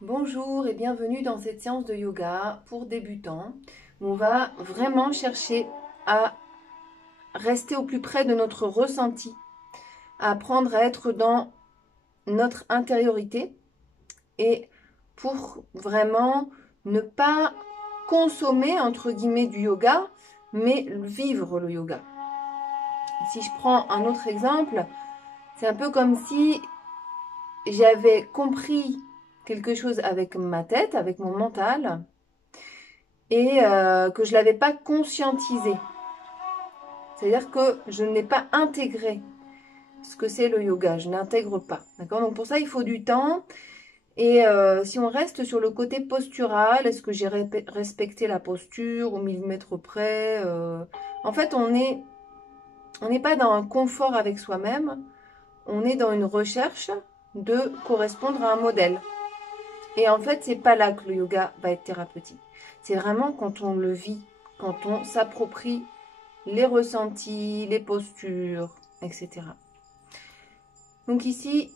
Bonjour et bienvenue dans cette séance de yoga pour débutants où on va vraiment chercher à rester au plus près de notre ressenti, à apprendre à être dans notre intériorité et pour vraiment ne pas consommer entre guillemets du yoga, mais vivre le yoga. Si je prends un autre exemple, c'est un peu comme si j'avais compris quelque chose avec ma tête, avec mon mental, et que je ne l'avais pas conscientisé. C'est-à-dire que je n'ai pas intégré ce que c'est le yoga, je n'intègre pas. D'accord? Donc pour ça, il faut du temps. Et si on reste sur le côté postural, est-ce que j'ai respecté la posture au millimètre près En fait, on n'est pas dans un confort avec soi-même, on est dans une recherche de correspondre à un modèle. Et en fait, c'est pas là que le yoga va être thérapeutique. C'est vraiment quand on le vit, quand on s'approprie les ressentis, les postures, etc. Donc ici,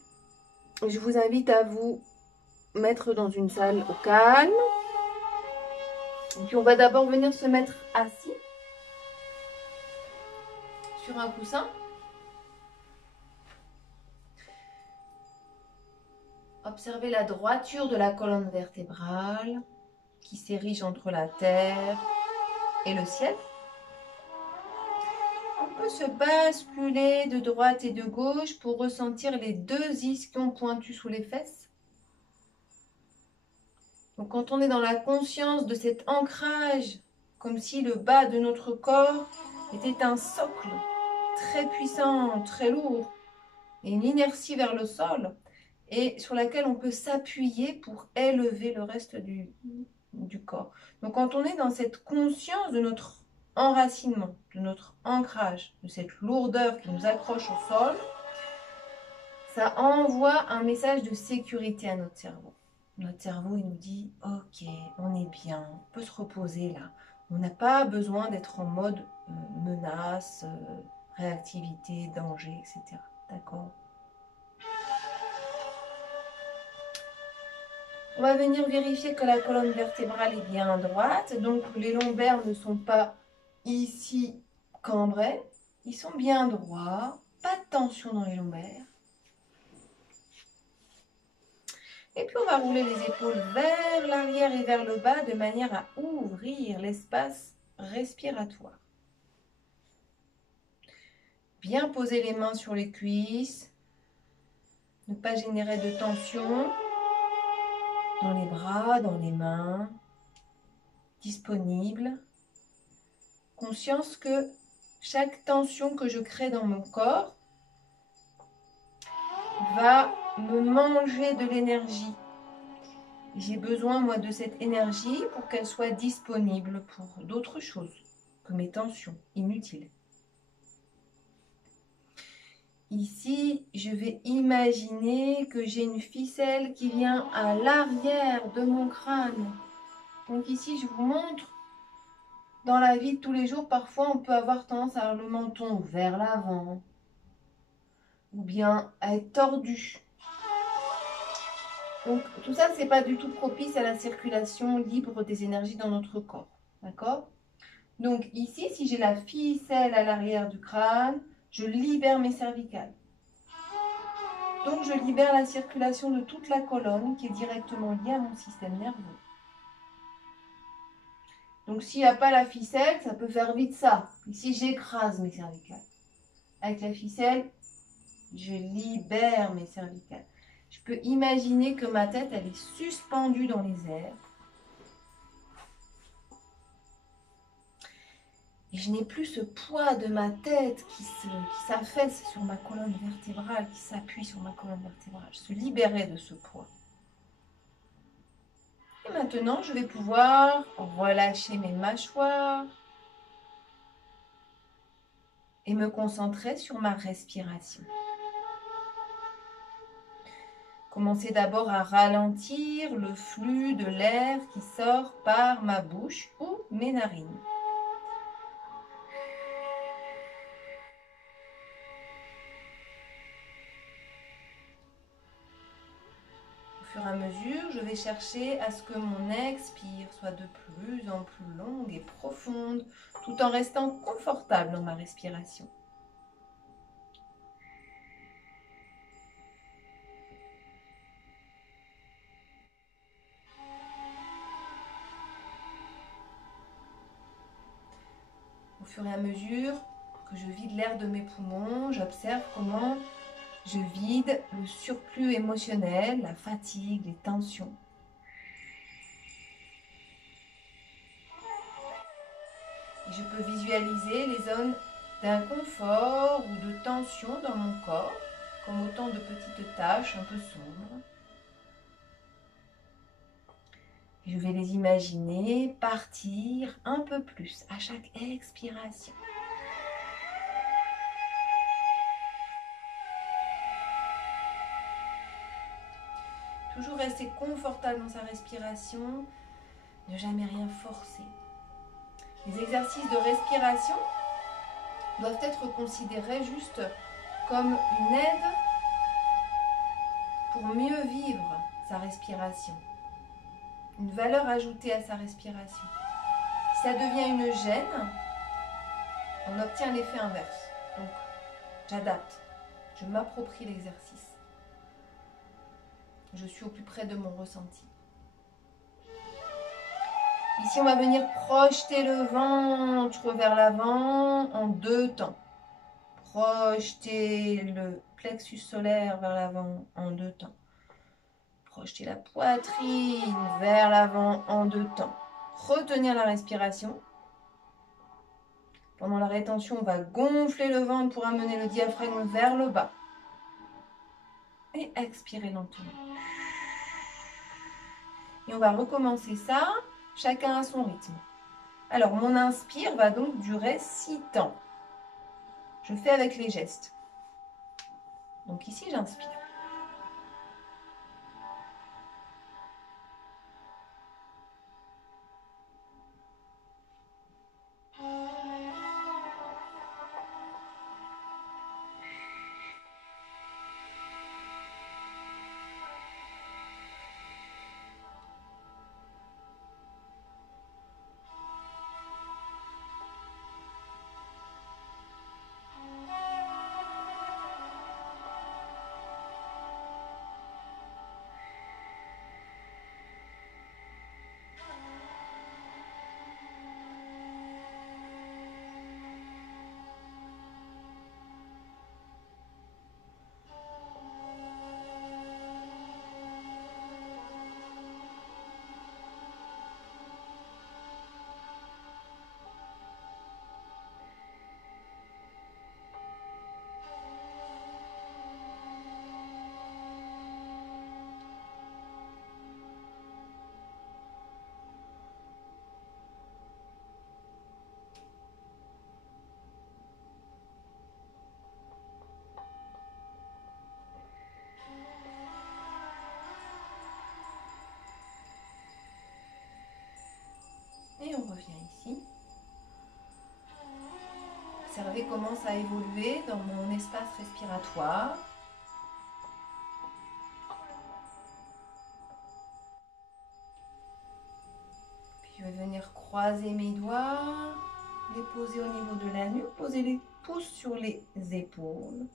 je vous invite à vous mettre dans une salle au calme. Et puis on va d'abord venir se mettre assis sur un coussin. Observez la droiture de la colonne vertébrale qui s'érige entre la terre et le ciel. On peut se basculer de droite et de gauche pour ressentir les deux ischions pointus sous les fesses. Donc quand on est dans la conscience de cet ancrage, comme si le bas de notre corps était un socle très puissant, très lourd, et une inertie vers le sol, et sur laquelle on peut s'appuyer pour élever le reste du corps. Donc quand on est dans cette conscience de notre enracinement, de notre ancrage, de cette lourdeur qui nous accroche au sol, ça envoie un message de sécurité à notre cerveau. Notre cerveau, il nous dit, ok, on est bien, on peut se reposer là. On n'a pas besoin d'être en mode menace, réactivité, danger, etc. D'accord? On va venir vérifier que la colonne vertébrale est bien droite. Donc, les lombaires ne sont pas ici cambrés. Ils sont bien droits. Pas de tension dans les lombaires. Et puis, on va rouler les épaules vers l'arrière et vers le bas de manière à ouvrir l'espace respiratoire. Bien poser les mains sur les cuisses. Ne pas générer de tension dans les bras, dans les mains. Disponible. Conscience que chaque tension que je crée dans mon corps va me manger de l'énergie. J'ai besoin, moi, de cette énergie pour qu'elle soit disponible pour d'autres choses que mes tensions inutiles. Ici, je vais imaginer que j'ai une ficelle qui vient à l'arrière de mon crâne. Donc ici, je vous montre, dans la vie de tous les jours, parfois on peut avoir tendance à avoir le menton vers l'avant ou bien à être tordu. Donc tout ça, c'est pas du tout propice à la circulation libre des énergies dans notre corps. D'accord? Donc ici, si j'ai la ficelle à l'arrière du crâne, je libère mes cervicales. Donc je libère la circulation de toute la colonne qui est directement liée à mon système nerveux. Donc s'il n'y a pas la ficelle, ça peut faire vite ça. Ici, j'écrase mes cervicales. Avec la ficelle, je libère mes cervicales. Je peux imaginer que ma tête, elle est suspendue dans les airs. Et je n'ai plus ce poids de ma tête qui s'affaisse sur ma colonne vertébrale, qui s'appuie sur ma colonne vertébrale. Je suis libérée de ce poids. Et maintenant, je vais pouvoir relâcher mes mâchoires et me concentrer sur ma respiration. Commencez d'abord à ralentir le flux de l'air qui sort par ma bouche ou mes narines. fur et à mesure, je vais chercher à ce que mon expire soit de plus en plus longue et profonde, tout en restant confortable dans ma respiration. Au fur et à mesure que je vide l'air de mes poumons, j'observe comment je vide le surplus émotionnel, la fatigue, les tensions. Et je peux visualiser les zones d'inconfort ou de tension dans mon corps, comme autant de petites taches un peu sombres. Je vais les imaginer partir un peu plus à chaque expiration. Toujours rester confortable dans sa respiration, ne jamais rien forcer. Les exercices de respiration doivent être considérés juste comme une aide pour mieux vivre sa respiration. Une valeur ajoutée à sa respiration. Si ça devient une gêne, on obtient l'effet inverse. Donc, j'adapte, je m'approprie l'exercice. Je suis au plus près de mon ressenti. Ici, on va venir projeter le ventre vers l'avant en 2 temps. Projeter le plexus solaire vers l'avant en 2 temps. Projeter la poitrine vers l'avant en 2 temps. Retenir la respiration. Pendant la rétention, on va gonfler le ventre pour amener le diaphragme vers le bas. Et expirer lentement. Et on va recommencer ça, chacun à son rythme. Alors, mon inspire va donc durer 6 temps. Je fais avec les gestes. Donc ici, j'inspire. Et on revient ici. Observez comment ça a évolué dans mon espace respiratoire. Puis je vais venir croiser mes doigts, les poser au niveau de la nuque, poser les pouces sur les épaules.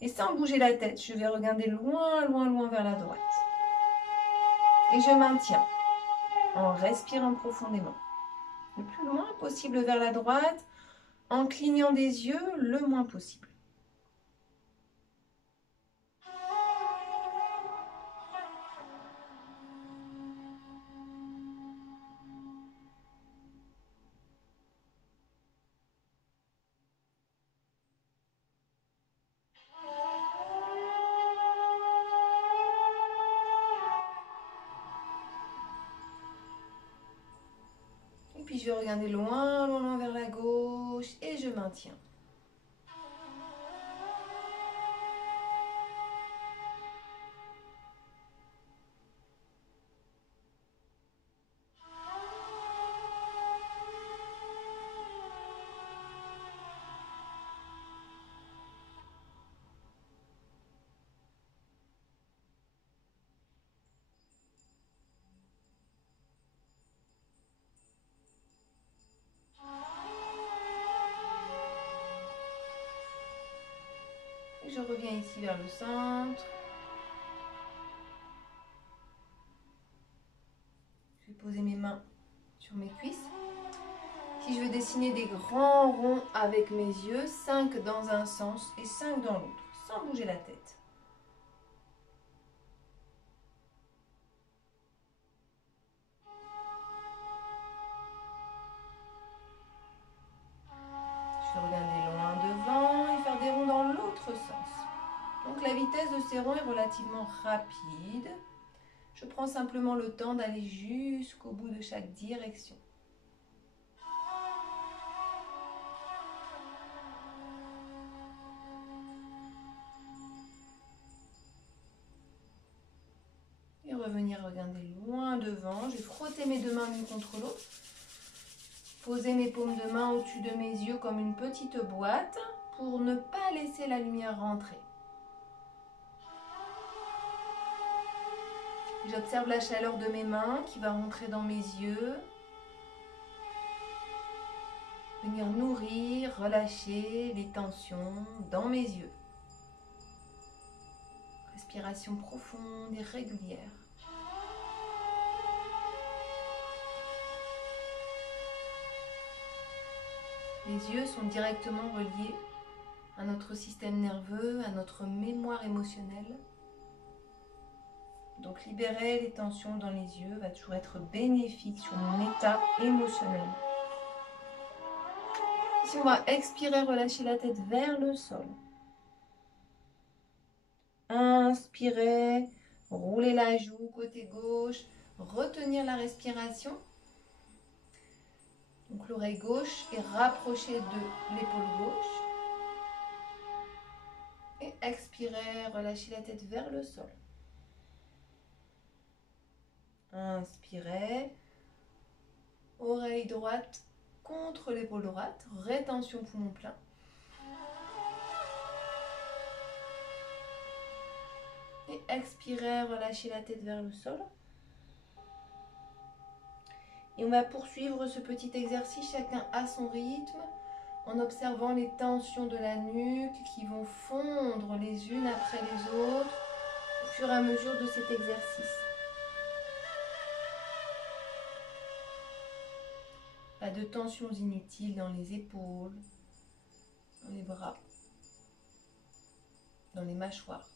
Et sans bouger la tête, je vais regarder loin, loin, loin vers la droite. Et je maintiens en respirant profondément. Le plus loin possible vers la droite, en clignant des yeux le moins possible. Et puis je vais regarder loin, loin, loin vers la gauche et je maintiens. je reviens ici vers le centre. Je vais poser mes mains sur mes cuisses. Si je veux dessiner des grands ronds avec mes yeux, 5 dans un sens et 5 dans l'autre, sans bouger la tête. Je vais regarder loin devant et faire des ronds dans l'autre sens. Donc la vitesse de ces ronds est relativement rapide. Je prends simplement le temps d'aller jusqu'au bout de chaque direction. Et revenir regarder loin devant. Je vais frotter mes deux mains l'une contre l'autre. Poser mes paumes de main au-dessus de mes yeux comme une petite boîte pour ne pas laisser la lumière rentrer. J'observe la chaleur de mes mains qui va rentrer dans mes yeux. Venir nourrir, relâcher les tensions dans mes yeux. Respiration profonde et régulière. Les yeux sont directement reliés à notre système nerveux, à notre mémoire émotionnelle. Donc libérer les tensions dans les yeux va toujours être bénéfique sur mon état émotionnel. Ici, on va expirer, relâcher la tête vers le sol. Inspirez, roulez la joue côté gauche, retenir la respiration. Donc l'oreille gauche est rapprochée de l'épaule gauche. Et expirez, relâchez la tête vers le sol. Inspirez, oreille droite contre l'épaule droite, rétention poumon plein. Et expirez, relâchez la tête vers le sol. Et on va poursuivre ce petit exercice, chacun à son rythme, en observant les tensions de la nuque qui vont fondre les unes après les autres au fur et à mesure de cet exercice. Pas de tensions inutiles dans les épaules, dans les bras, dans les mâchoires.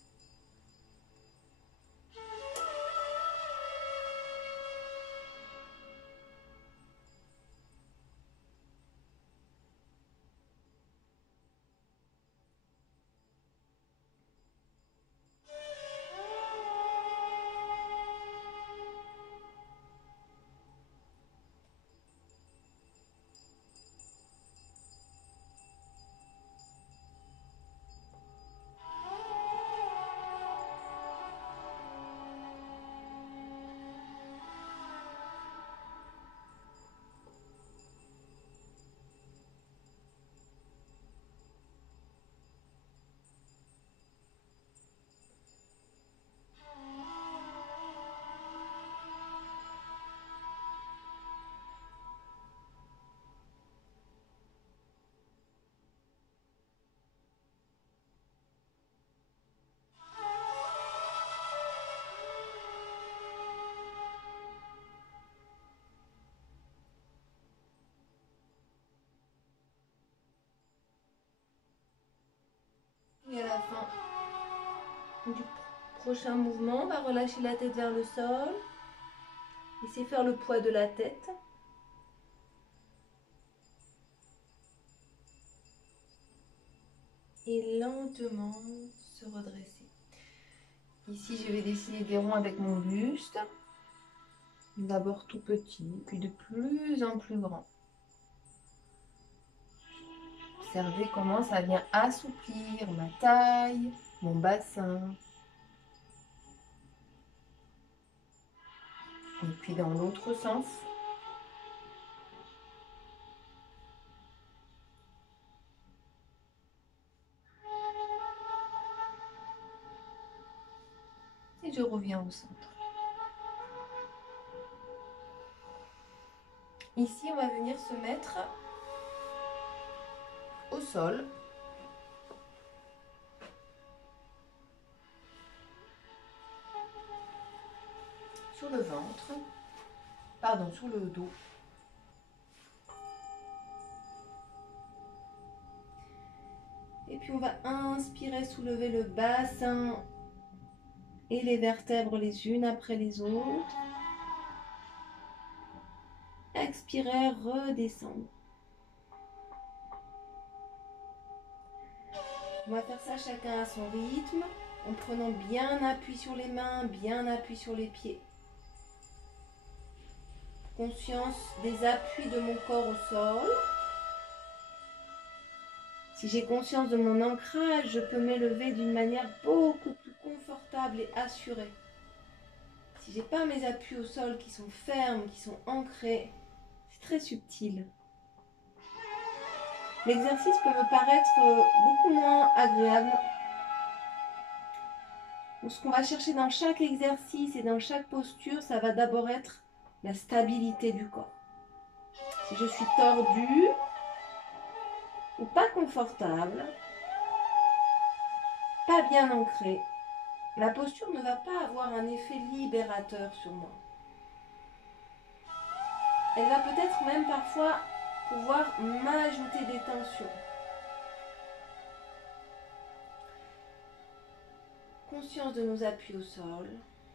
Et à la fin du prochain mouvement, on va relâcher la tête vers le sol. Laissez faire le poids de la tête. Et lentement se redresser. Ici, je vais dessiner des ronds avec mon buste. D'abord tout petit, puis de plus en plus grand. Observez comment ça vient assouplir ma taille, mon bassin. Et puis dans l'autre sens. Et je reviens au centre. Ici, on va venir se mettre au sol. sur le ventre, pardon, sur le dos. Et puis on va inspirer, soulever le bassin et les vertèbres les unes après les autres. Expirer, redescendre. On va faire ça chacun à son rythme, en prenant bien appui sur les mains, bien appui sur les pieds. Conscience des appuis de mon corps au sol. Si j'ai conscience de mon ancrage, je peux m'élever d'une manière beaucoup plus confortable et assurée. Si j'ai pas mes appuis au sol qui sont fermes, qui sont ancrés, c'est très subtil. L'exercice peut me paraître beaucoup moins agréable. Donc, ce qu'on va chercher dans chaque exercice et dans chaque posture, ça va d'abord être la stabilité du corps. Si je suis tordue ou pas confortable, pas bien ancrée, la posture ne va pas avoir un effet libérateur sur moi. Elle va peut-être même parfois pouvoir m'ajouter des tensions. Conscience de nos appuis au sol,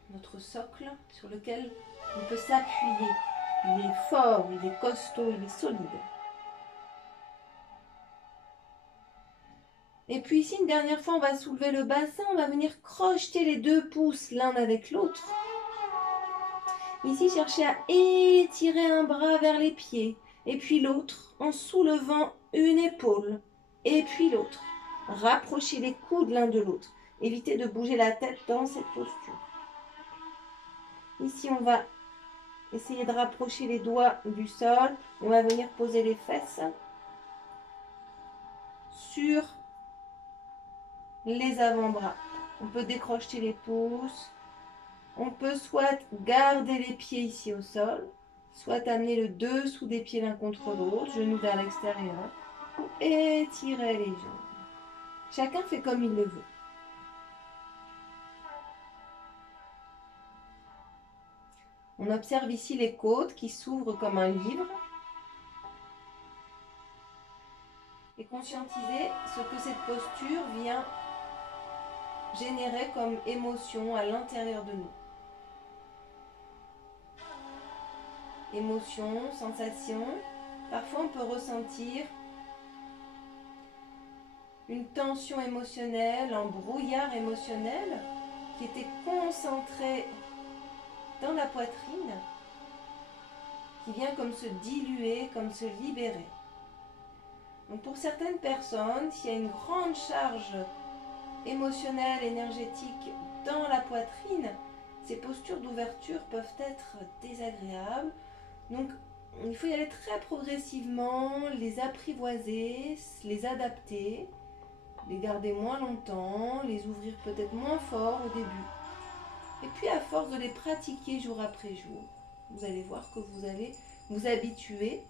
notre socle sur lequel on peut s'appuyer. Il est fort, il est costaud, il est solide. Et puis ici, une dernière fois, on va soulever le bassin, on va venir crocheter les deux pouces l'un avec l'autre. Ici, cherchez à étirer un bras vers les pieds, et puis l'autre en soulevant une épaule, et puis l'autre. Rapprochez les coudes l'un de l'autre. Évitez de bouger la tête dans cette posture. Ici, on va essayer de rapprocher les doigts du sol. On va venir poser les fesses sur les avant-bras. On peut décrocher les pouces. On peut soit garder les pieds ici au sol, soit amener le dessous des pieds l'un contre l'autre, genoux vers l'extérieur, ou étirer les jambes. Chacun fait comme il le veut. On observe ici les côtes qui s'ouvrent comme un livre. Et conscientiser ce que cette posture vient générer comme émotion à l'intérieur de nous. Émotion, sensation. Parfois on peut ressentir une tension émotionnelle, un brouillard émotionnel qui était concentré dans la poitrine, qui vient comme se diluer, comme se libérer. Donc pour certaines personnes, s'il y a une grande charge émotionnelle, énergétique dans la poitrine, ces postures d'ouverture peuvent être désagréables. Donc il faut y aller très progressivement, les apprivoiser, les adapter, les garder moins longtemps, les ouvrir peut-être moins fort au début. Et puis à force de les pratiquer jour après jour, vous allez voir que vous allez vous habituer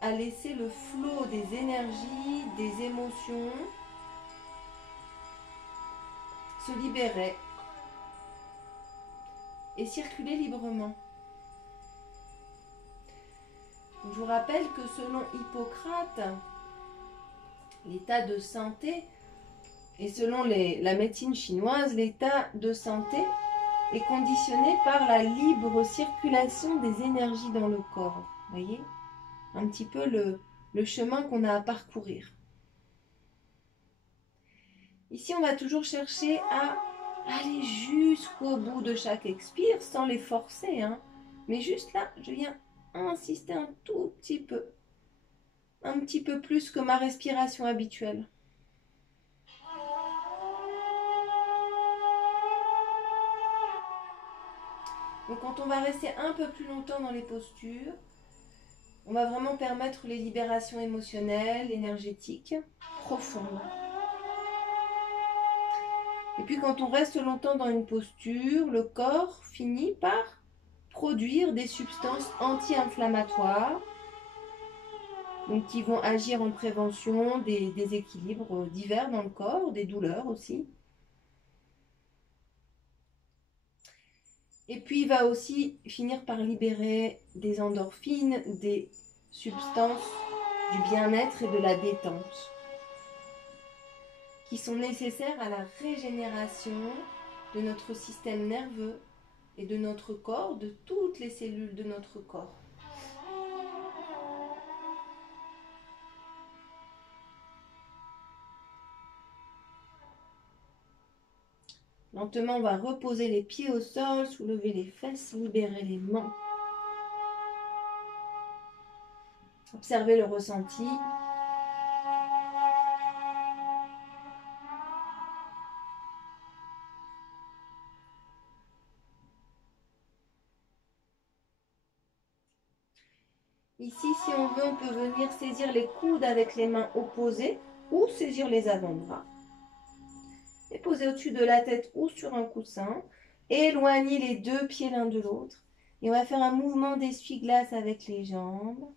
à laisser le flot des énergies, des émotions se libérer et circuler librement. Je vous rappelle que selon Hippocrate, l'état de santé, et selon la médecine chinoise, l'état de santé est conditionné par la libre circulation des énergies dans le corps. Vous voyez ? Un petit peu le chemin qu'on a à parcourir. Ici, on va toujours chercher à aller jusqu'au bout de chaque expire sans les forcer. Mais juste là, je viens insister un tout petit peu. Un petit peu plus que ma respiration habituelle. Donc quand on va rester un peu plus longtemps dans les postures, on va vraiment permettre les libérations émotionnelles, énergétiques, profondes. Et puis quand on reste longtemps dans une posture, le corps finit par produire des substances anti-inflammatoires, donc qui vont agir en prévention des déséquilibres divers dans le corps, des douleurs aussi. Et puis, il va aussi finir par libérer des endorphines, des substances du bien-être et de la détente qui sont nécessaires à la régénération de notre système nerveux et de notre corps, de toutes les cellules de notre corps. Lentement, on va reposer les pieds au sol, soulever les fesses, libérer les mains. Observez le ressenti. Ici, si on veut, on peut venir saisir les coudes avec les mains opposées ou saisir les avant-bras. Et poser au-dessus de la tête ou sur un coussin. Éloignez les deux pieds l'un de l'autre. Et on va faire un mouvement d'essuie-glace avec les jambes.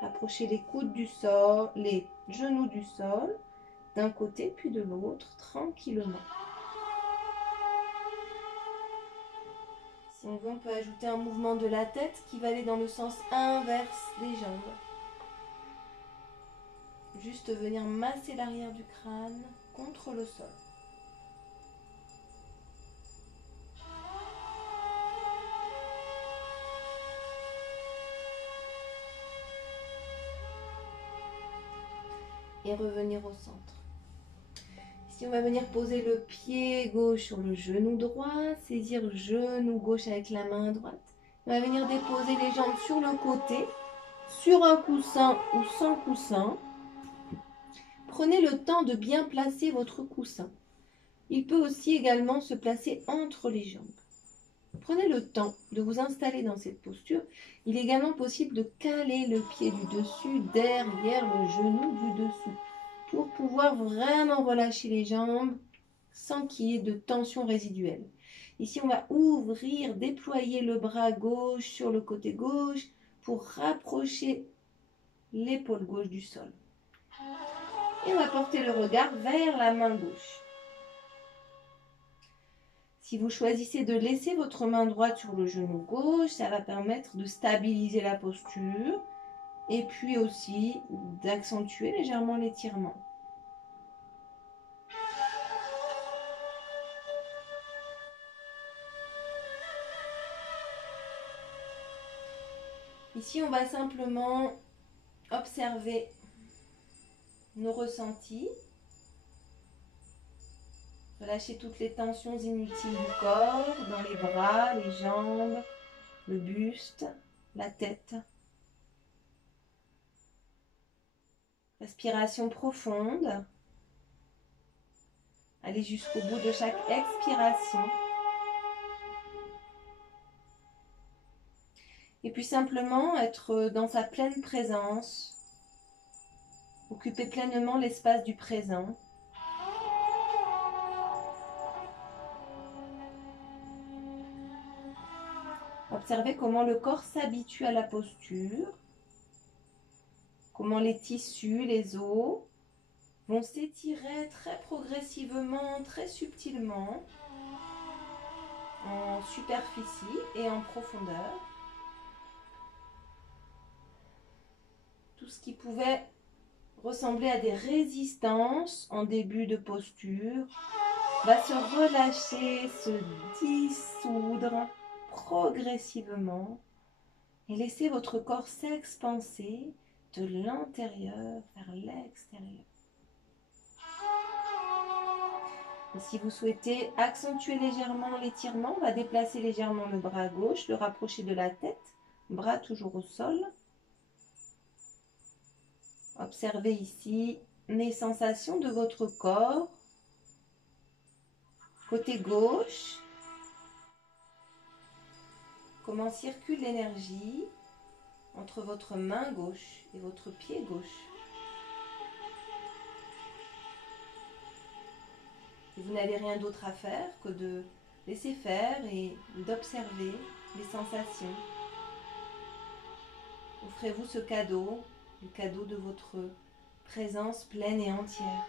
Rapprochez les coudes du sol, les genoux du sol, d'un côté puis de l'autre, tranquillement. Si on veut, on peut ajouter un mouvement de la tête qui va aller dans le sens inverse des jambes. Juste venir masser l'arrière du crâne contre le sol. Et revenir au centre. Ici, on va venir poser le pied gauche sur le genou droit, saisir le genou gauche avec la main droite. On va venir déposer les jambes sur le côté, sur un coussin ou sans coussin. Prenez le temps de bien placer votre coussin. Il peut aussi également se placer entre les jambes. Prenez le temps de vous installer dans cette posture. Il est également possible de caler le pied du dessus derrière le genou du dessous pour pouvoir vraiment relâcher les jambes sans qu'il y ait de tension résiduelle. Ici, on va ouvrir, déployer le bras gauche sur le côté gauche pour rapprocher l'épaule gauche du sol. Et on va porter le regard vers la main gauche. Si vous choisissez de laisser votre main droite sur le genou gauche, ça va permettre de stabiliser la posture et puis aussi d'accentuer légèrement l'étirement. Ici, on va simplement observer nos ressentis. Relâchez toutes les tensions inutiles du corps, dans les bras, les jambes, le buste, la tête. Respiration profonde. Allez jusqu'au bout de chaque expiration. Et puis simplement être dans sa pleine présence. Occuper pleinement l'espace du présent. Observez comment le corps s'habitue à la posture, comment les tissus, les os vont s'étirer très progressivement, très subtilement, en superficie et en profondeur. Tout ce qui pouvait ressembler à des résistances en début de posture va se relâcher, se dissoudre progressivement et laissez votre corps s'expanser de l'intérieur vers l'extérieur. Et si vous souhaitez accentuer légèrement l'étirement, on va déplacer légèrement le bras gauche, le rapprocher de la tête, bras toujours au sol. Observez ici les sensations de votre corps. Côté gauche, comment circule l'énergie entre votre main gauche et votre pied gauche. Et vous n'avez rien d'autre à faire que de laisser faire et d'observer les sensations. Offrez-vous ce cadeau, le cadeau de votre présence pleine et entière.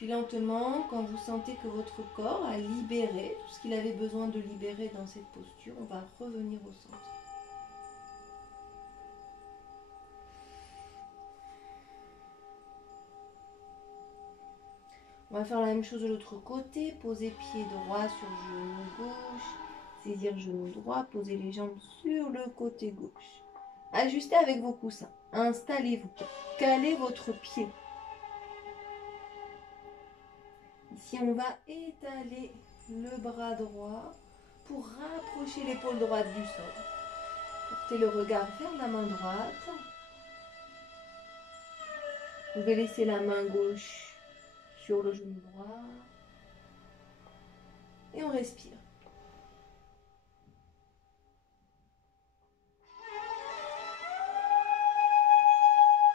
Puis lentement, quand vous sentez que votre corps a libéré tout ce qu'il avait besoin de libérer dans cette posture, on va revenir au centre. On va faire la même chose de l'autre côté. Poser pied droit sur genou gauche. Saisir genou droit. Poser les jambes sur le côté gauche. Ajustez avec vos coussins. Installez-vous. Calez votre pied. Ici, on va étaler le bras droit pour rapprocher l'épaule droite du sol. Portez le regard vers la main droite. Vous pouvez laisser la main gauche sur le genou droit. Et on respire.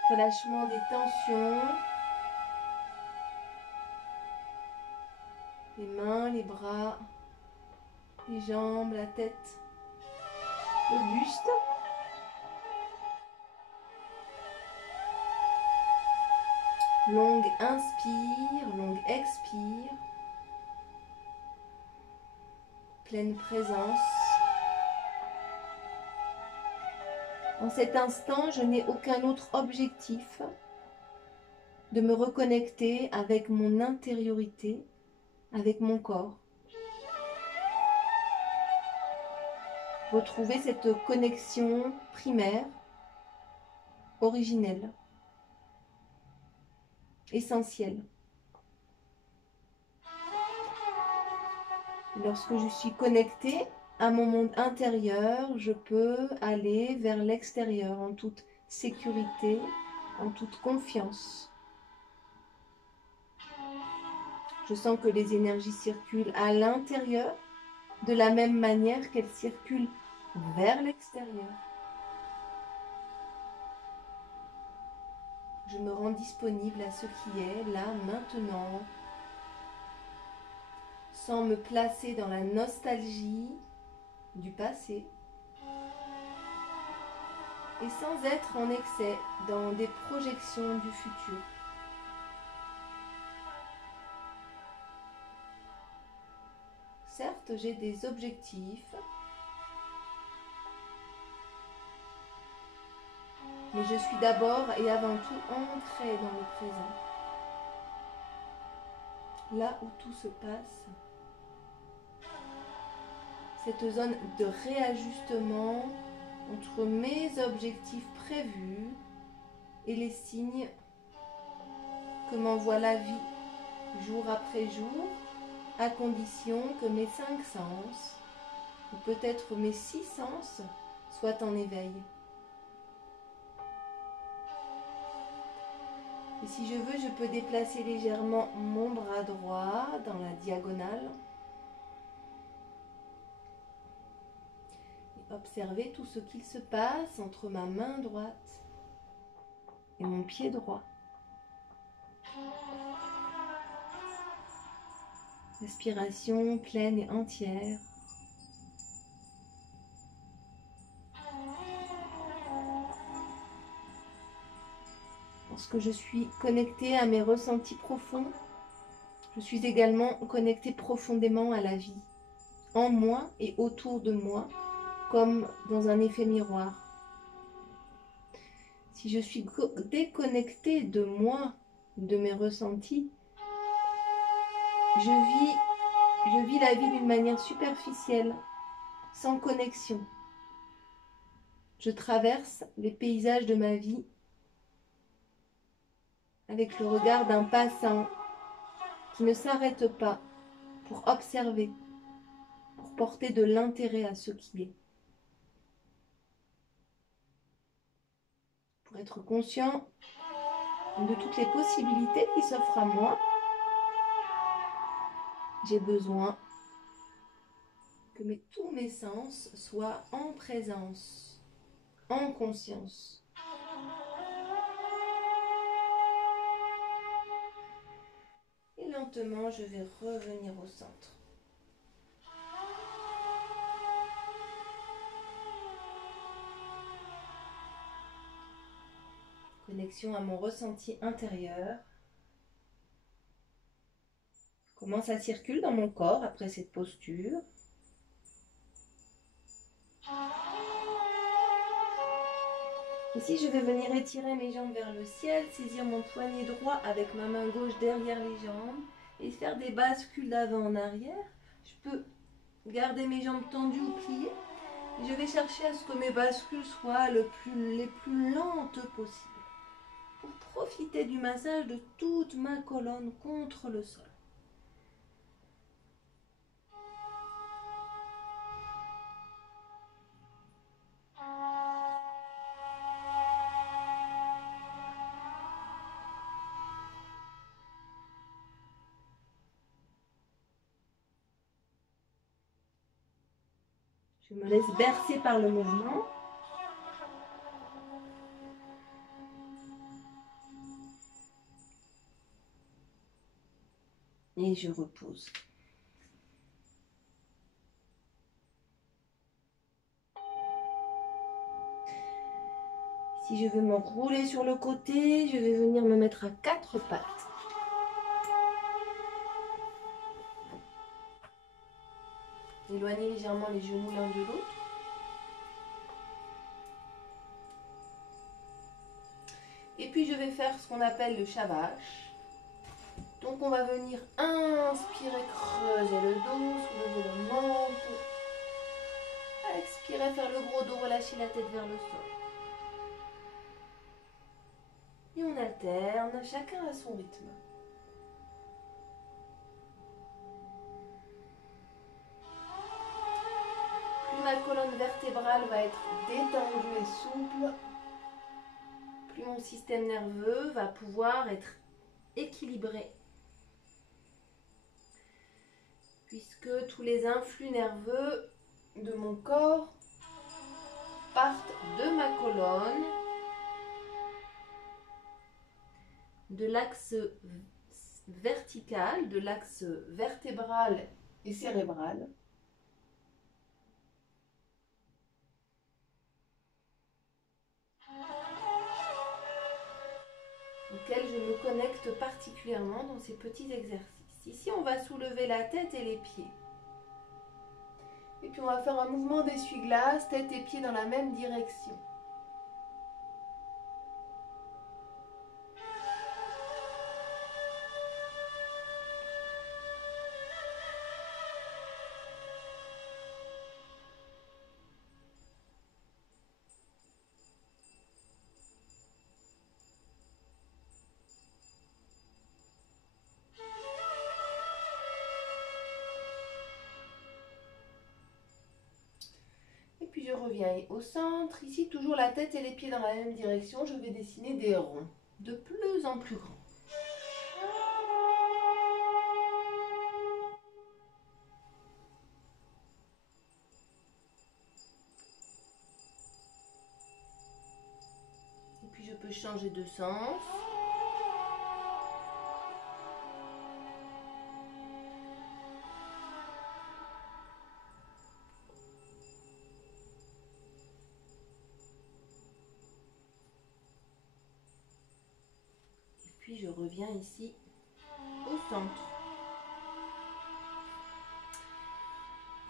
Relâchement des tensions. Les mains, les bras, les jambes, la tête, le buste. Longue inspire, longue expire. Pleine présence. En cet instant, je n'ai aucun autre objectif de me reconnecter avec mon intériorité, avec mon corps. Retrouver cette connexion primaire, originelle, essentielle. Lorsque je suis connectée à mon monde intérieur, je peux aller vers l'extérieur en toute sécurité, en toute confiance. Je sens que les énergies circulent à l'intérieur de la même manière qu'elles circulent vers l'extérieur. Je me rends disponible à ce qui est là, maintenant, sans me placer dans la nostalgie du passé et sans être en excès dans des projections du futur. Certes, j'ai des objectifs, mais je suis d'abord et avant tout ancrée dans le présent. Là où tout se passe, cette zone de réajustement entre mes objectifs prévus et les signes que m'envoie la vie jour après jour, à condition que mes 5 sens, ou peut-être mes 6 sens, soient en éveil. Et si je veux, je peux déplacer légèrement mon bras droit dans la diagonale. Et observer tout ce qu'il se passe entre ma main droite et mon pied droit. Respiration pleine et entière. Lorsque je suis connectée à mes ressentis profonds, je suis également connectée profondément à la vie, en moi et autour de moi, comme dans un effet miroir. Si je suis déconnectée de moi, de mes ressentis, je vis la vie d'une manière superficielle, sans connexion. Je traverse les paysages de ma vie avec le regard d'un passant qui ne s'arrête pas pour observer, pour porter de l'intérêt à ce qui est. Pour être conscient de toutes les possibilités qui s'offrent à moi, j'ai besoin que tous mes sens soient en présence, en conscience. Et lentement, je vais revenir au centre. Connexion à mon ressenti intérieur. comment ça circule dans mon corps après cette posture. Ici, je vais venir étirer mes jambes vers le ciel, saisir mon poignet droit avec ma main gauche derrière les jambes et faire des bascules d'avant en arrière. Je peux garder mes jambes tendues ou pliées. Et je vais chercher à ce que mes bascules soient les plus lentes possibles pour profiter du massage de toute ma colonne contre le sol. Je me laisse bercer par le mouvement. Et je repose. Si je veux me rouler sur le côté, je vais venir me mettre à 4 pattes. Éloignez légèrement les genoux l'un de l'autre. Et puis je vais faire ce qu'on appelle le shavash. Donc on va venir inspirer, creuser le dos, soulever le menton. Expirez, faire le gros dos, relâcher la tête vers le sol. Et on alterne, chacun à son rythme. Plus ma colonne vertébrale va être détendue et souple, plus mon système nerveux va pouvoir être équilibré. Puisque tous les influx nerveux de mon corps partent de ma colonne, de l'axe vertical, de l'axe vertébral et cérébral, auquel je me connecte particulièrement dans ces petits exercices. Ici, on va soulever la tête et les pieds. Et puis, on va faire un mouvement d'essuie-glace, tête et pieds dans la même direction. Et puis je reviens au centre. Ici, toujours la tête et les pieds dans la même direction. Je vais dessiner des ronds de plus en plus grands. Et puis je peux changer de sens. Puis je reviens ici au centre.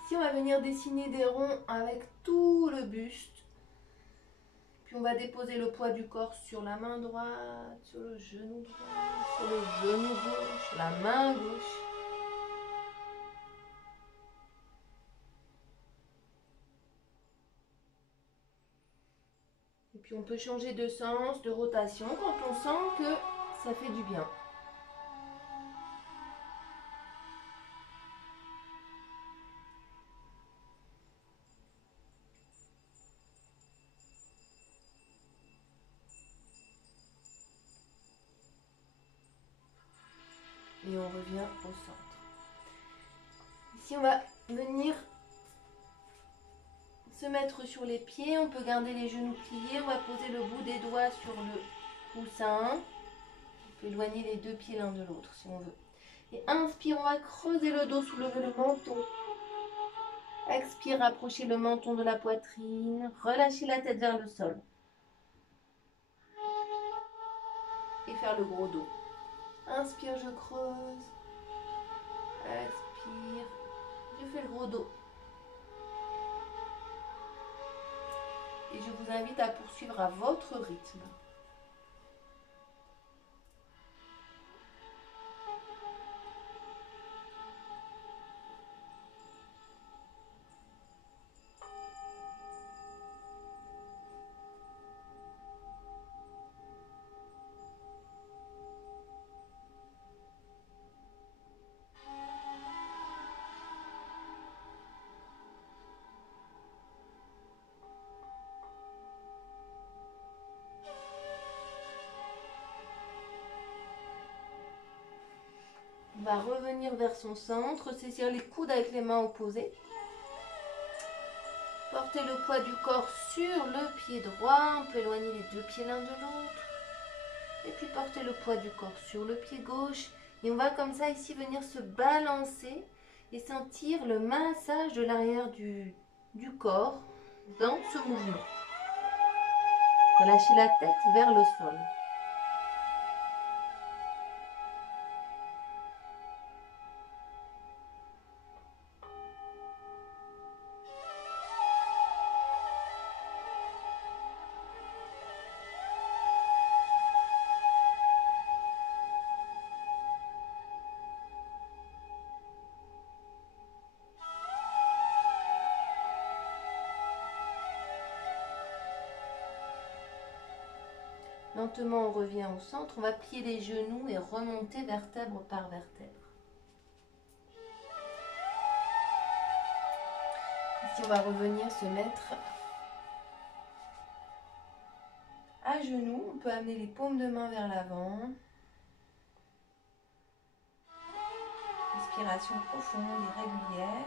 Ici, on va venir dessiner des ronds avec tout le buste. Puis on va déposer le poids du corps sur la main droite, sur le genou droit, sur le genou gauche, la main gauche. Et puis on peut changer de sens, de rotation quand on sent que ça fait du bien. Et on revient au centre. Ici, on va venir se mettre sur les pieds. On peut garder les genoux pliés. On va poser le bout des doigts sur le coussin. On peut éloigner les deux pieds l'un de l'autre si on veut. Et inspire, on va creuser le dos, soulever le menton. Expire, rapprocher le menton de la poitrine. Relâcher la tête vers le sol. Et faire le gros dos. Inspire, je creuse. Expire. Je fais le gros dos. Et je vous invite à poursuivre à votre rythme. On va revenir vers son centre, saisir les coudes avec les mains opposées. Portez le poids du corps sur le pied droit, on peut éloigner les deux pieds l'un de l'autre. Et puis portez le poids du corps sur le pied gauche. Et on va comme ça ici venir se balancer et sentir le massage de l'arrière du corps dans ce mouvement. Relâchez la tête vers le sol. Lentement, on revient au centre. On va plier les genoux et remonter vertèbre par vertèbre. Ici, on va revenir se mettre à genoux. On peut amener les paumes de main vers l'avant. Respiration profonde et régulière.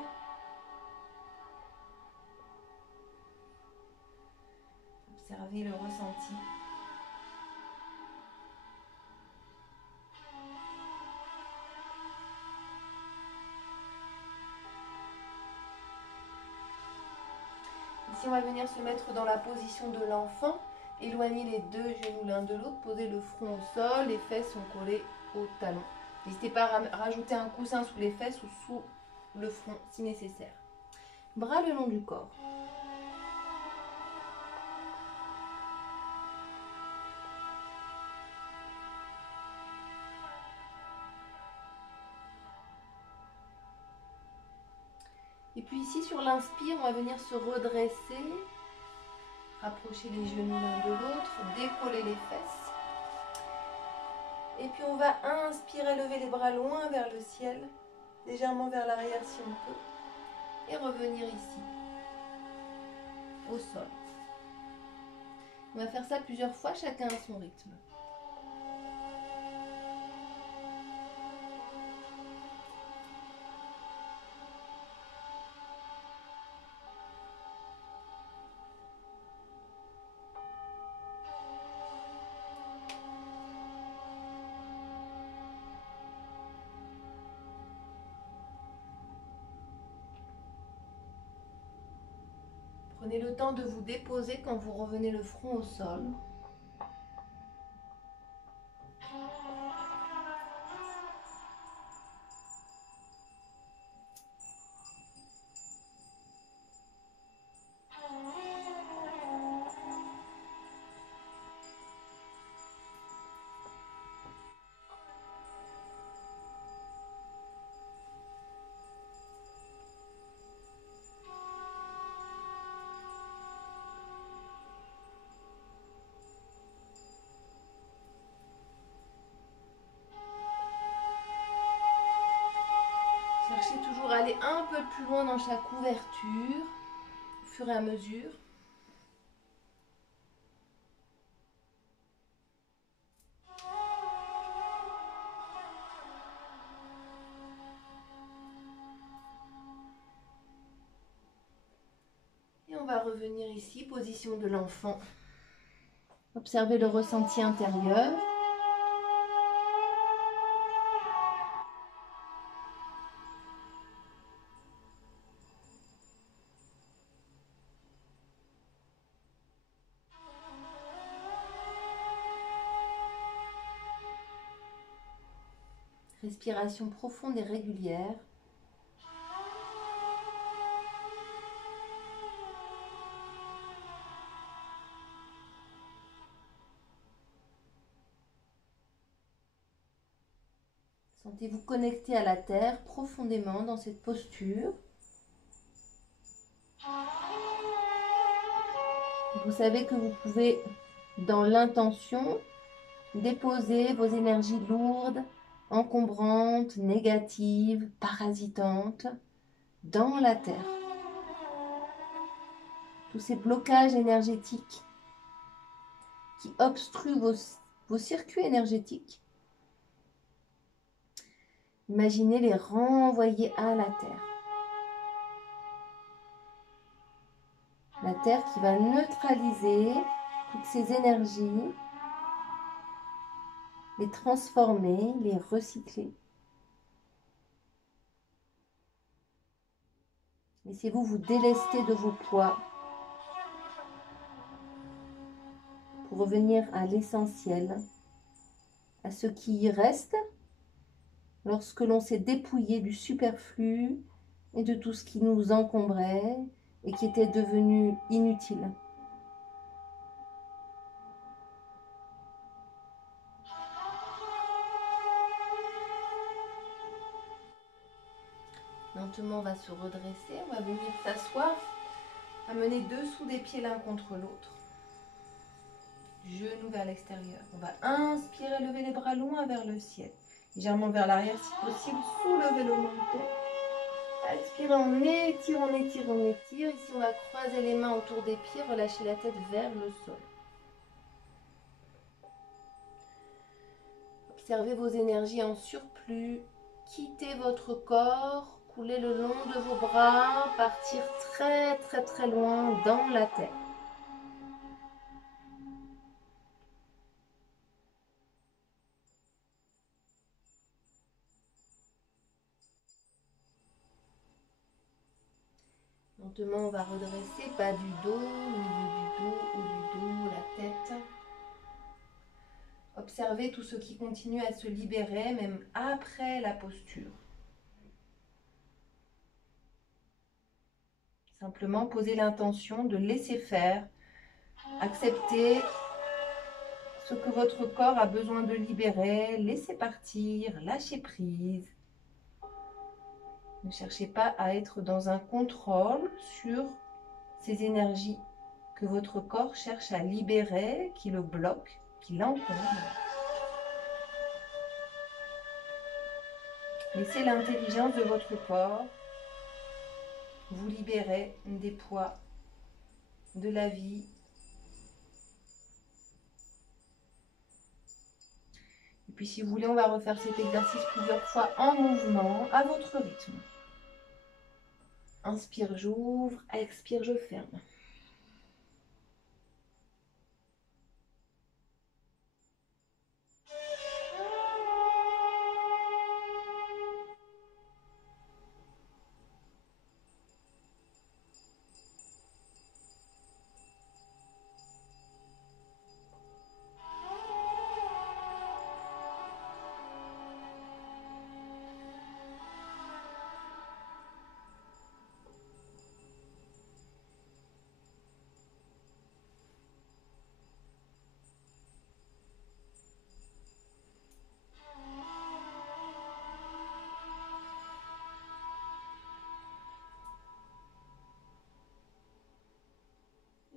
Observez le ressenti. Ici, on va venir se mettre dans la position de l'enfant. Éloignez les deux genoux l'un de l'autre. Posez le front au sol. Les fesses sont collées au talon. N'hésitez pas à rajouter un coussin sous les fesses ou sous le front si nécessaire. Bras le long du corps. Et puis ici, sur l'inspire, on va venir se redresser. Rapprocher les genoux l'un de l'autre. Décoller les fesses. Et puis on va inspirer, lever les bras loin vers le ciel. Légèrement vers l'arrière si on peut. Et revenir ici. Au sol. On va faire ça plusieurs fois, chacun à son rythme. Prenez le temps de vous déposer quand vous revenez le front au sol. Cherchez toujours à aller un peu plus loin dans chaque ouverture, au fur et à mesure. Et on va revenir ici, position de l'enfant. Observez le ressenti intérieur. Respiration profonde et régulière. Sentez-vous connecté à la terre profondément dans cette posture. Vous savez que vous pouvez, dans l'intention, déposer vos énergies lourdes, encombrantes, négatives, parasitantes, dans la terre. Tous ces blocages énergétiques qui obstruent vos circuits énergétiques, imaginez les renvoyer à la terre. La terre qui va neutraliser toutes ces énergies, les transformer, les recycler. Laissez-vous vous délester de vos poids pour revenir à l'essentiel, à ce qui y reste lorsque l'on s'est dépouillé du superflu et de tout ce qui nous encombrait et qui était devenu inutile. Lentement, on va se redresser, on va venir s'asseoir, amener dessous des pieds l'un contre l'autre. Genoux vers l'extérieur. On va inspirer, lever les bras loin vers le ciel. Légèrement vers l'arrière si possible, soulever le menton. Expirez, on étire, on étire, on étire. Ici, on va croiser les mains autour des pieds, relâcher la tête vers le sol. Observez vos énergies en surplus. Quittez votre corps, coulez le long de vos bras, partir très très très loin dans la terre. Lentement, on va redresser, bas du dos, milieu du dos, haut du dos, la tête. Observez tout ce qui continue à se libérer, même après la posture. Simplement poser l'intention de laisser faire, accepter ce que votre corps a besoin de libérer, laisser partir, lâcher prise. Ne cherchez pas à être dans un contrôle sur ces énergies que votre corps cherche à libérer, qui le bloquent, qui l'encombrent. Laissez l'intelligence de votre corps vous libérer des poids de la vie. Et puis si vous voulez, on va refaire cet exercice plusieurs fois en mouvement, à votre rythme. Inspire, j'ouvre, expire, je ferme.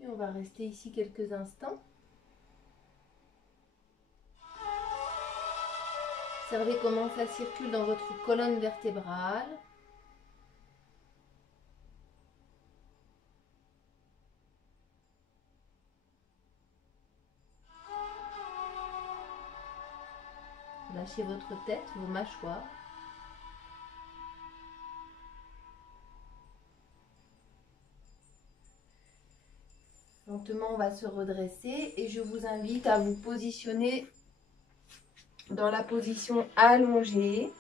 Et on va rester ici quelques instants. Observez comment ça circule dans votre colonne vertébrale. Lâchez votre tête, vos mâchoires. Lentement, on va se redresser et je vous invite à vous positionner dans la position allongée.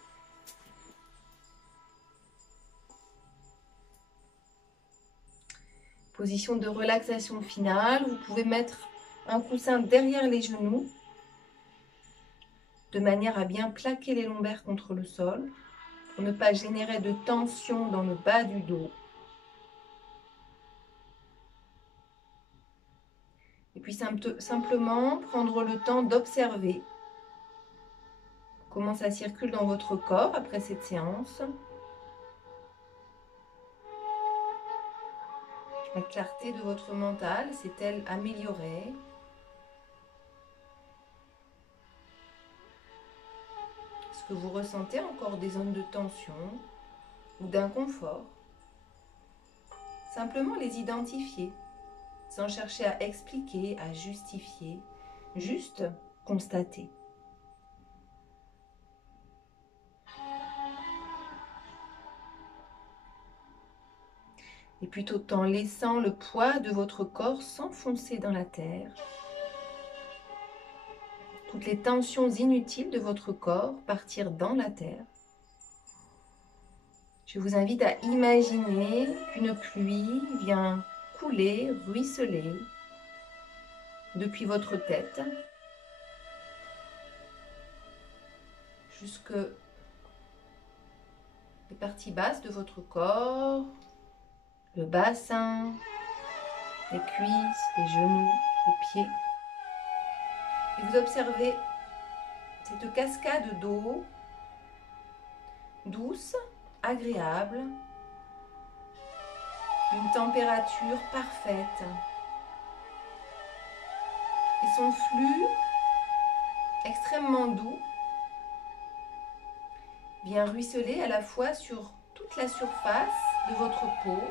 Position de relaxation finale. Vous pouvez mettre un coussin derrière les genoux de manière à bien plaquer les lombaires contre le sol pour ne pas générer de tension dans le bas du dos. Et puis simplement prendre le temps d'observer comment ça circule dans votre corps après cette séance. La clarté de votre mental s'est-elle améliorée? Est-ce que vous ressentez encore des zones de tension ou d'inconfort? Simplement les identifier, sans chercher à expliquer, à justifier, juste constater. Et puis tout en laissant le poids de votre corps s'enfoncer dans la terre, toutes les tensions inutiles de votre corps partir dans la terre. Je vous invite à imaginer qu'une pluie vient couler, ruisseler depuis votre tête jusque les parties basses de votre corps, le bassin, les cuisses, les genoux, les pieds. Et vous observez cette cascade d'eau douce, agréable, une température parfaite. Et son flux extrêmement doux vient ruisseler à la fois sur toute la surface de votre peau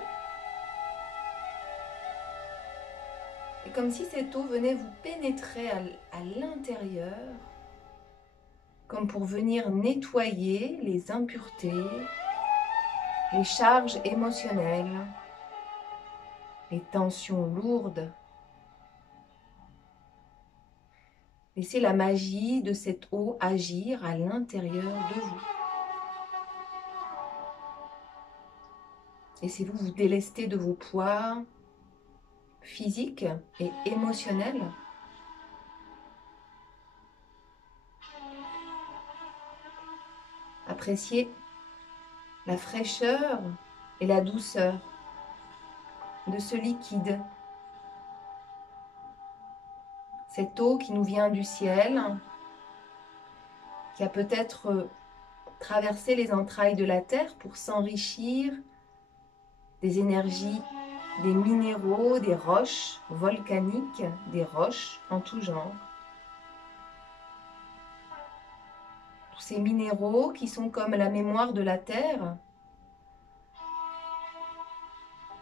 et comme si cette eau venait vous pénétrer à l'intérieur, comme pour venir nettoyer les impuretés, les charges émotionnelles, les tensions lourdes. Laissez la magie de cette eau agir à l'intérieur de vous. Laissez-vous vous délester de vos poids physiques et émotionnels. Appréciez la fraîcheur et la douceur de ce liquide. Cette eau qui nous vient du ciel, qui a peut-être traversé les entrailles de la terre pour s'enrichir des énergies, des minéraux, des roches volcaniques, des roches en tout genre. Tous ces minéraux qui sont comme la mémoire de la terre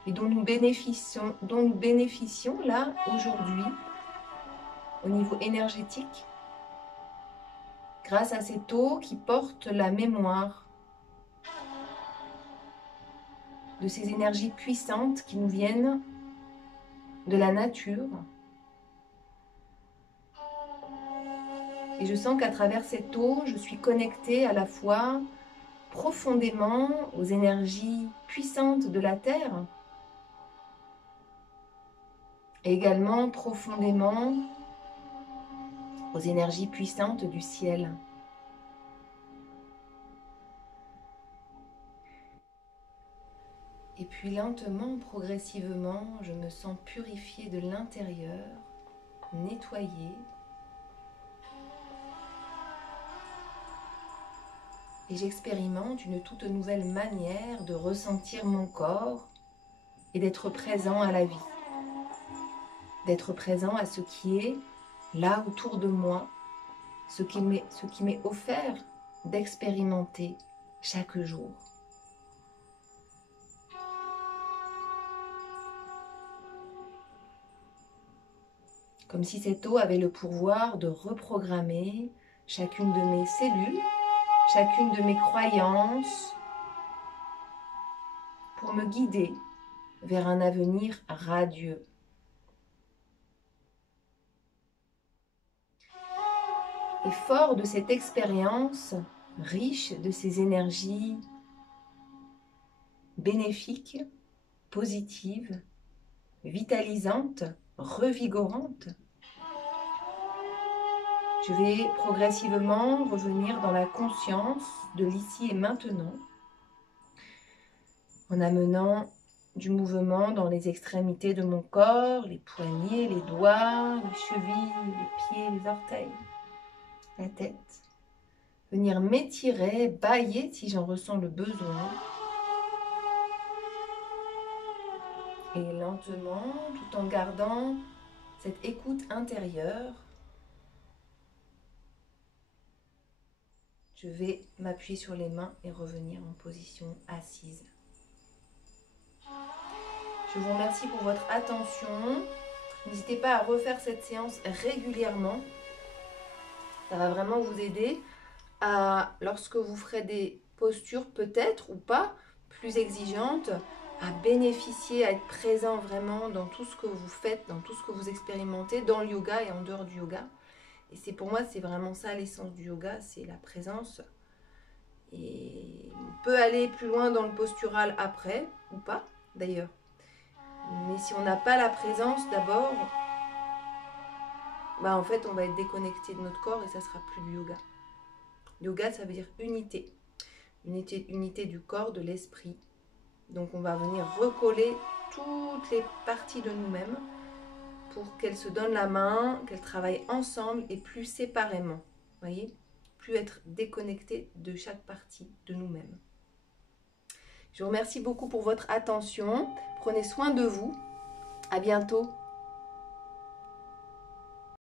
et dont nous bénéficions là aujourd'hui au niveau énergétique grâce à cette eau qui porte la mémoire de ces énergies puissantes qui nous viennent de la nature. Et je sens qu'à travers cette eau, je suis connectée à la fois profondément aux énergies puissantes de la terre et également profondément aux énergies puissantes du ciel. Et puis lentement, progressivement, je me sens purifiée de l'intérieur, nettoyée. Et j'expérimente une toute nouvelle manière de ressentir mon corps et d'être présent à la vie. D'être présent à ce qui est là autour de moi, ce qui m'est offert d'expérimenter chaque jour. Comme si cette eau avait le pouvoir de reprogrammer chacune de mes cellules, chacune de mes croyances, pour me guider vers un avenir radieux. Et fort de cette expérience, riche de ces énergies bénéfiques, positives, vitalisantes, revigorantes, je vais progressivement revenir dans la conscience de l'ici et maintenant, en amenant du mouvement dans les extrémités de mon corps, les poignets, les doigts, les chevilles, les pieds, les orteils, la tête, venir m'étirer, bâiller si j'en ressens le besoin. Et lentement, tout en gardant cette écoute intérieure, je vais m'appuyer sur les mains et revenir en position assise. Je vous remercie pour votre attention. N'hésitez pas à refaire cette séance régulièrement. Ça va vraiment vous aider à, lorsque vous ferez des postures peut-être ou pas plus exigeantes, à bénéficier, à être présent vraiment dans tout ce que vous faites, dans tout ce que vous expérimentez, dans le yoga et en dehors du yoga. Et c'est pour moi, c'est vraiment ça l'essence du yoga, c'est la présence. Et on peut aller plus loin dans le postural après, ou pas d'ailleurs. Mais si on n'a pas la présence d'abord, bah en fait on va être déconnecté de notre corps et ça sera plus du yoga. Yoga, ça veut dire unité. Unité du corps, de l'esprit. Donc on va venir recoller toutes les parties de nous-mêmes pour qu'elles se donnent la main, qu'elles travaillent ensemble et plus séparément. Voyez, plus être déconnecté de chaque partie de nous-mêmes. Je vous remercie beaucoup pour votre attention. Prenez soin de vous. À bientôt.